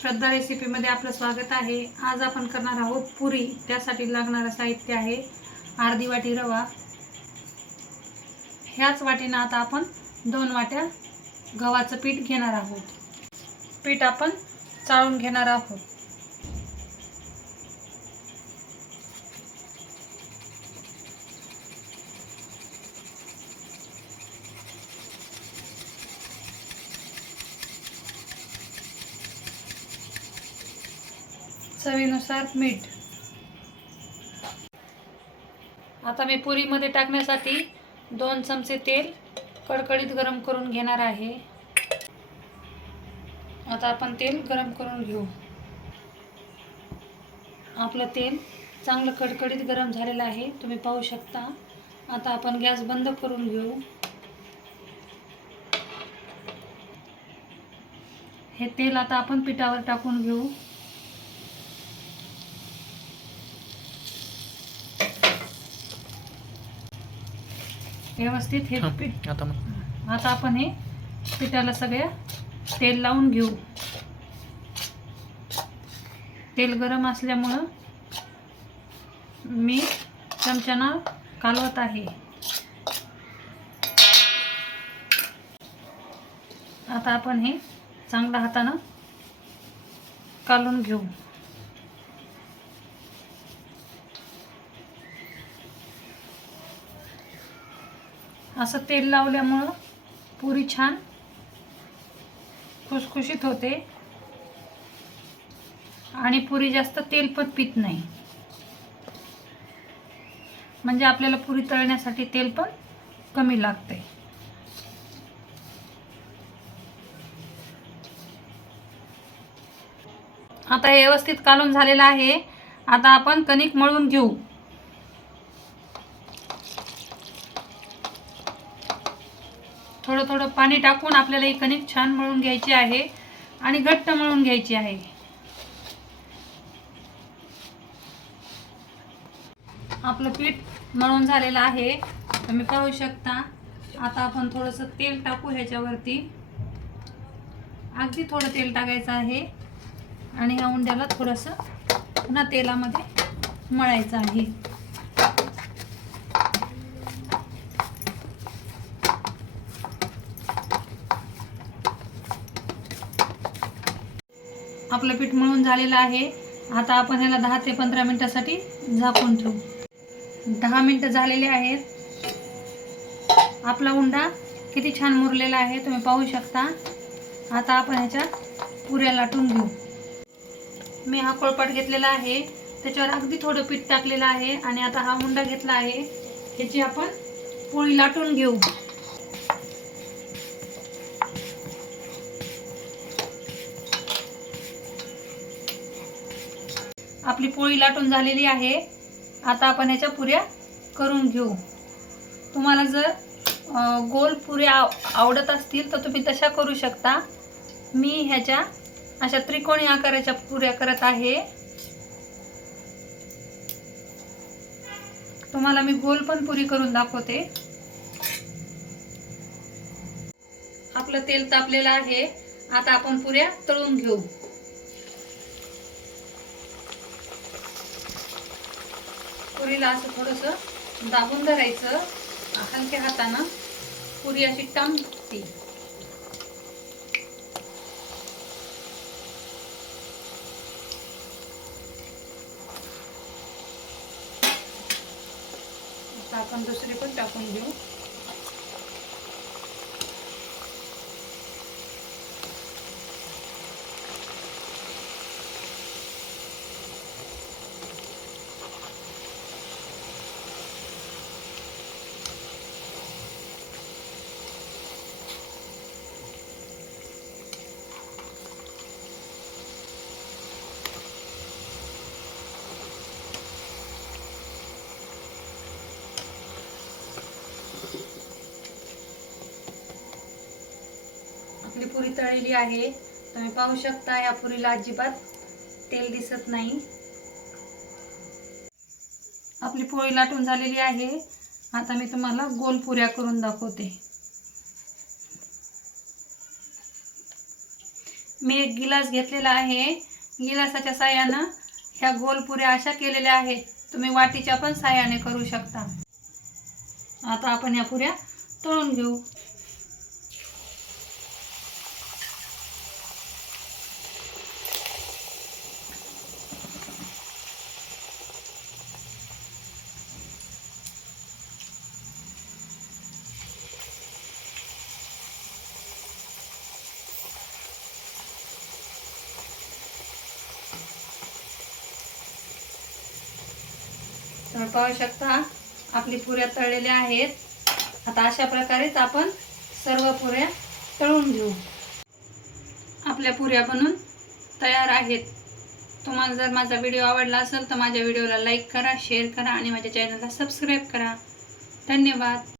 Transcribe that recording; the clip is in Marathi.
श्रद्धा रेसिपीमध्ये आपलं स्वागत आहे. आज आपण करणार आहोत पुरी. त्यासाठी लागणारं साहित्य आहे अर्धी वाटी रवा. ह्याच वाटीनं आता आपण दोन वाट्या गव्हाचं पीठ घेणार आहोत. पीठ आपण चाळून घेणार आहोत. चवीनुसार मीठ. आता मी पुरीमध्ये टाकण्यासाठी दोन चमचे तेल कडकडीत गरम करून घेणार आहे. आता आपण तेल गरम करून घेऊ. आपलं तेल चांगलं कडकडीत गरम झालेलं आहे. तुम्ही पाहू शकता. आता आपण गॅस बंद करून घेऊ. हे तेल आता आपण पिठावर टाकून घेऊ. व्यवस्थित हे पीठ आता मग. आता आपण हे पिठाला सगळ्या तेल लावून घेऊ. तेल गरम असल्यामुळं मी चमच्यानं कालवत आहे. आता आपण हे चांगल्या हातानं कालून घेऊ. असं तेल लावल्यामुळं पुरी छान खुसखुशीत होते. आणि पुरी जास्त तेल पण पित नाही. म्हणजे आपल्याला पुरी तळण्यासाठी तेल पण कमी लागते. आता व्यवस्थित कालून झालेलं आहे. आता आपण कणिक मळून घेऊ. थोडं थोडं पाणी टाकून आपल्याला ही कणिक छान मळून घ्यायची आहे आणि घट्ट मळून घ्यायची आहे. आपलं पीठ मळून झालेलं आहे. तुम्ही पाहू शकता. आता आपण थोडंसं तेल टाकू ह्याच्यावरती. अगदी थोडं तेल टाकायचं आहे. आणि ह्या उंड्याला थोडंसं पुन्हा तेलामध्ये मळायचं आहे. आपलं पीठ मळून झालेलं आहे. आता आपण ह्याला दहा ते पंधरा मिनटासाठी झाकून ठेवू. दहा मिनटं झालेले आहेत. आपला उंडा किती छान मुरलेला आहे तुम्ही पाहू शकता. आता आपण ह्याच्या पुऱ्या लाटून घेऊ. मी हा कोळपाट घेतलेला आहे. त्याच्यावर अगदी थोडं पीठ टाकलेलं आहे आणि आता हा उंडा घेतला आहे. ह्याची आपण पोळी लाटून घेऊ. आपली पोळी लाटून झालेली आहे. आता आपण ह्याच्या पुऱ्या करून घेऊ. तुम्हाला जर गोल पुऱ्या आव- आवडत असतील तर तुम्ही तशा करू शकता. मी ह्याच्या अशा त्रिकोणी आकाराच्या पुऱ्या करत आहे. तुम्हाला मी गोल पण पुरी करून दाखवते. आपलं तेल तापलेलं आहे. आता आपण पुऱ्या तळून घेऊ. पुरीला असं थोडंसं दाबून धरायचं हलक्या हातानं. पुरी अशी टमते आपण दुसरी पण टाकून घेऊ आपली पुरी तळलेली आहे. तुम्ही पाहू शकता या पुरीला अजिबात तेल दिसत नाही. आपली पोळी लाटून झालेली आहे. आता मी तुम्हाला गोल पुऱ्या करून दाखवते. मी एक गिलास घेतलेला आहे. गिलासाच्या साह्यानं ह्या गोल पुऱ्या अशा केलेल्या आहेत. तुम्ही वाटीच्या पण साह्याने करू शकता. आता आपण ह्या पुऱ्या तळून घेऊ. तर पाहू शकता आपली पुऱ्या तळलेल्या आहेत. आता अशा प्रकारेच आपण सर्व पुऱ्या तळून घेऊ. आपल्या पुऱ्या बनून तयार आहेत. तुम्हाला जर माझा व्हिडिओ आवडला असेल तर माझ्या व्हिडिओला लाईक करा शेअर करा आणि माझ्या चॅनलला सबस्क्राईब करा. धन्यवाद.